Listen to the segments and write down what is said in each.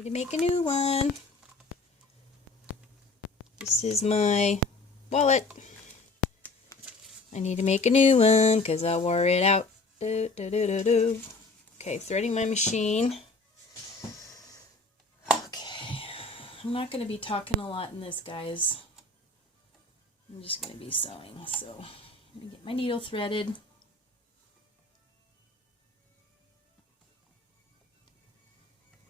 Need to make a new one. This is my wallet. I need to make a new one because I wore it out. Okay, threading my machine. Okay, I'm not going to be talking a lot in this, guys. I'm just going to be sewing. So, I'm going to get my needle threaded.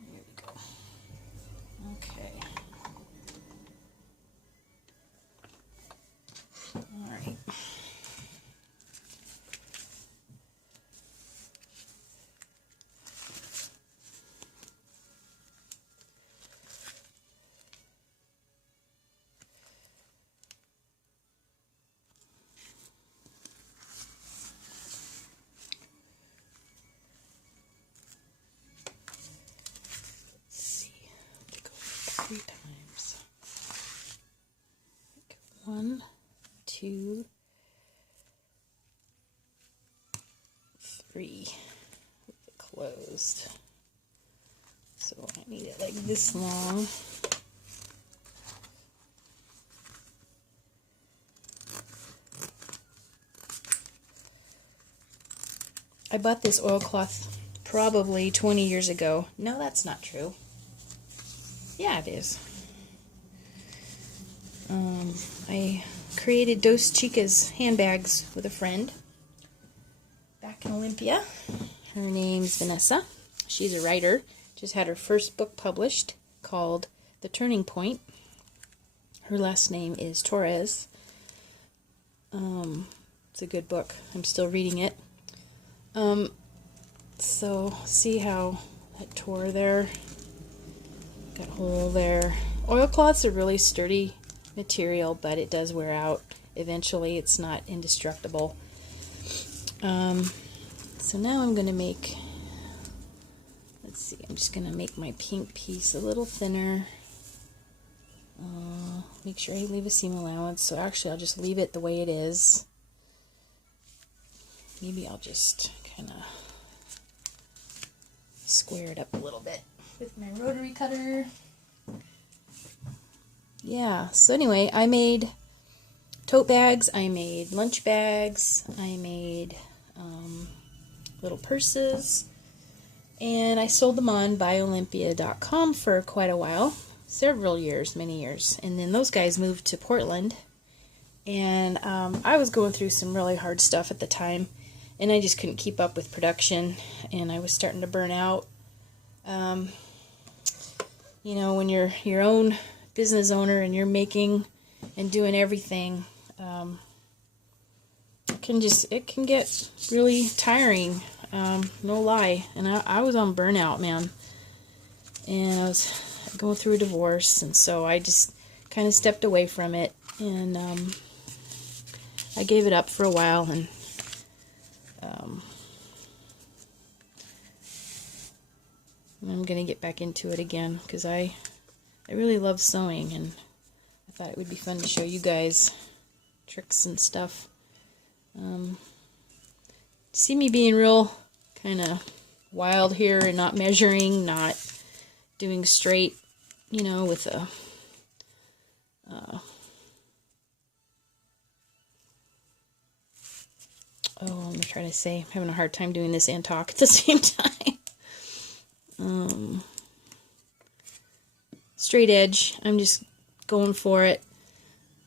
There we go. Okay. All right. Three times. Like 1, 2, 3 with it closed. So I need it like this long. I bought this oilcloth probably 20 years ago. No, that's not true. Yeah, it is. I created Dos Chicas handbags with a friend back in Olympia. Her name's Vanessa. She's a writer. Just had her first book published called The Turning Point. Her last name is Torres. It's a good book. I'm still reading it. So see how that tore there? Got a hole there. Oilcloths are really sturdy material, but it does wear out. Eventually, it's not indestructible. So now I'm going to make, let's see, I'm just going to make my pink piece a little thinner. Make sure I leave a seam allowance. So actually, I'll just leave it the way it is. Maybe I'll just kind of square it up a little bit with my rotary cutter. Yeah, so anyway, I made tote bags, I made lunch bags, I made little purses, and I sold them on buyolympia.com for quite a while, several years, many years. And then those guys moved to Portland, and I was going through some really hard stuff at the time, and I just couldn't keep up with production, and I was starting to burn out. You know, when you're your own business owner and you're making and doing everything, it can get really tiring, no lie. And I was on burnout, man, and I was going through a divorce, and so I just kind of stepped away from it, and I gave it up for a while, and I'm going to get back into it again because I really love sewing, and I thought it would be fun to show you guys tricks and stuff. See me being real kind of wild here and not measuring, not doing straight, you know, with a I'm trying to say, I'm having a hard time doing this and talk at the same time. Straight edge. I'm just going for it.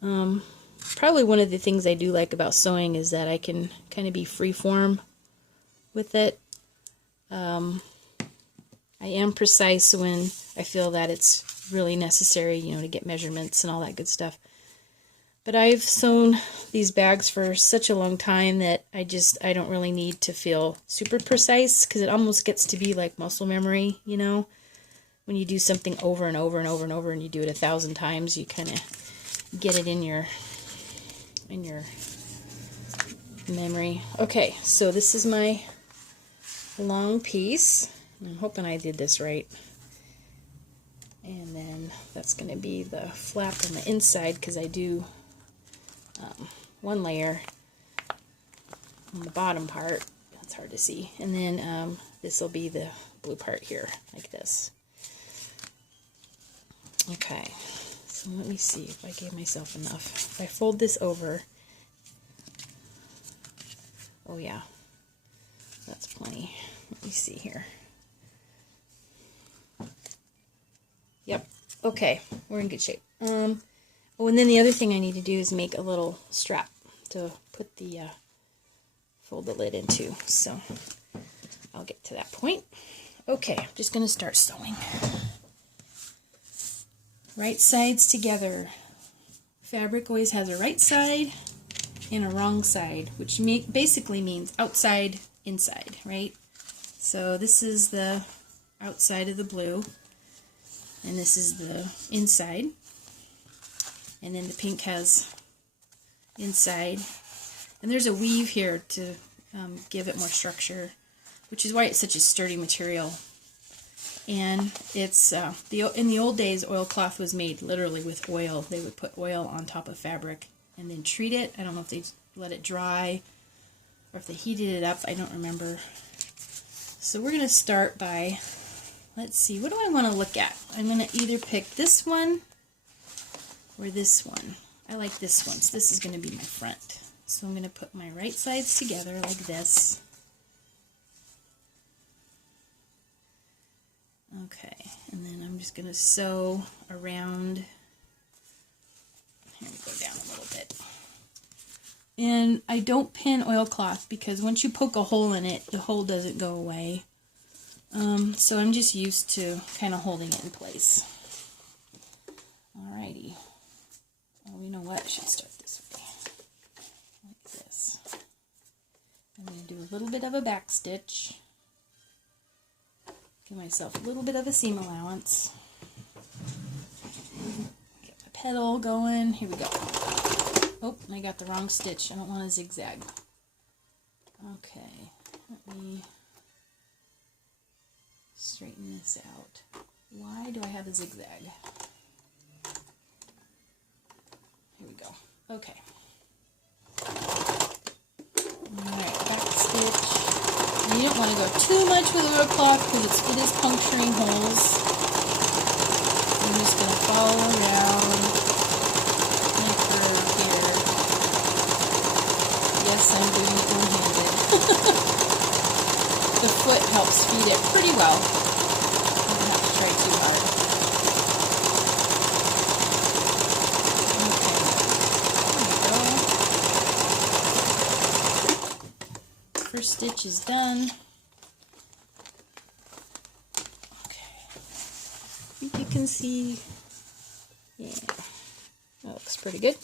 Probably one of the things I do like about sewing is that I can kind of be freeform with it. I am precise when I feel that it's really necessary, you know, to get measurements and all that good stuff. But I've sewn these bags for such a long time that I don't really need to feel super precise, because it almost gets to be like muscle memory, you know. When you do something over and over and over and over and you do it 1,000 times, you kind of get it in your memory. Okay, so this is my long piece. I'm hoping I did this right. And then that's going to be the flap on the inside, because I do one layer on the bottom part. That's hard to see. And then this will be the blue part here, like this. Okay, so let me see if I gave myself enough. If I fold this over, oh yeah, that's plenty. Let me see here. Yep, okay, we're in good shape. Oh, and then the other thing I need to do is make a little strap to put the, fold the lid into, so I'll get to that point. Okay, I'm just going to start sewing. Right sides together. Fabric always has a right side and a wrong side, which basically means outside, inside, right? So this is the outside of the blue, and this is the inside, and then the pink has inside, and there's a weave here to give it more structure, which is why it's such a sturdy material. And it's in the old days, oilcloth was made literally with oil. They would put oil on top of fabric and then treat it. I don't know if they let it dry or if they heated it up. I don't remember. So we're going to start by, let's see, what do I want to look at? I'm going to either pick this one or this one. I like this one, so this is going to be my front. So I'm going to put my right sides together like this. Okay, and then I'm just going to sew around. Here we go, down a little bit. And I don't pin oilcloth because once you poke a hole in it, the hole doesn't go away. So I'm just used to kind of holding it in place. Alrighty. Oh, you know what? I should start this way. Like this. I'm going to do a little bit of a back stitch. Give myself a little bit of a seam allowance. Get my pedal going. Here we go. Oh, and I got the wrong stitch. I don't want a zigzag. Okay, let me straighten this out. Why do I have a zigzag? Here we go. Okay. Alright, back stitch. And you don't want to go too much with oilcloth because it is puncturing holes. I'm just going to follow around my curve here. Yes, I'm doing it one-handed. The foot helps feed it pretty well. I don't have to try too hard. Okay, there we go. First stitch is done. Okay, I think you can see, yeah, that looks pretty good.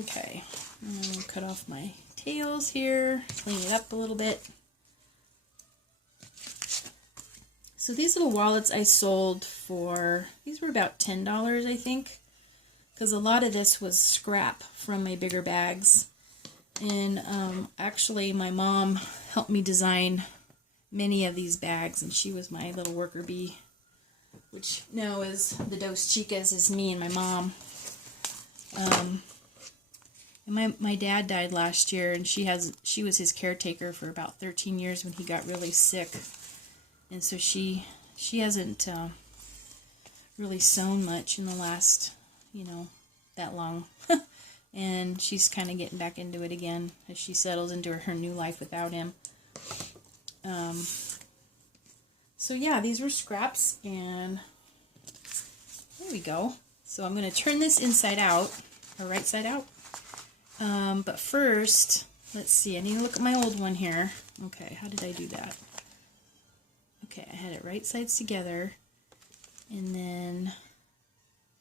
Okay, I'm cut off my tails here, clean it up a little bit. So these little wallets I sold for, these were about $10, I think, because a lot of this was scrap from my bigger bags. And actually my mom helped me design many of these bags, and she was my little worker bee, which now is the Dos Chicas, is me and my mom. And my dad died last year, and she was his caretaker for about 13 years when he got really sick. And so she hasn't really sewn much in the last, that long. And she's kind of getting back into it again as she settles into her new life without him. So yeah, these were scraps, and there we go. So I'm going to turn this inside out, or right side out. But first, let's see, I need to look at my old one here. Okay, how did I do that? Okay, I had it right sides together, and then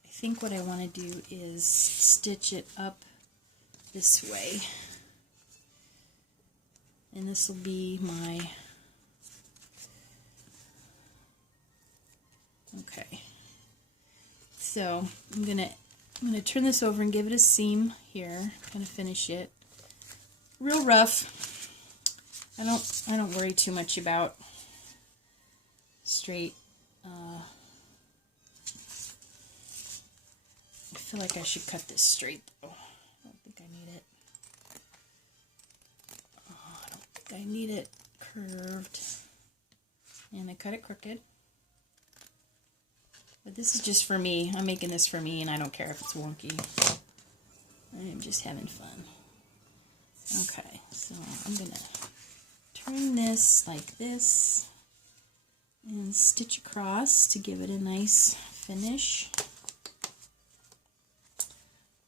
I think what I want to do is stitch it up this way, and this will be my, okay, so I'm gonna turn this over and give it a seam here, kind of finish it. Real rough. I don't worry too much about straight. I feel like I should cut this straight though. I don't think I need it. Oh, I don't think I need it curved. And I cut it crooked. But this is just for me. I'm making this for me, and I don't care if it's wonky. I'm just having fun. Okay, so I'm going to turn this like this and stitch across to give it a nice finish.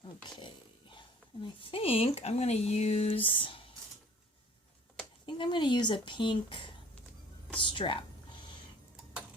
Okay, and I think I'm going to use a pink strap.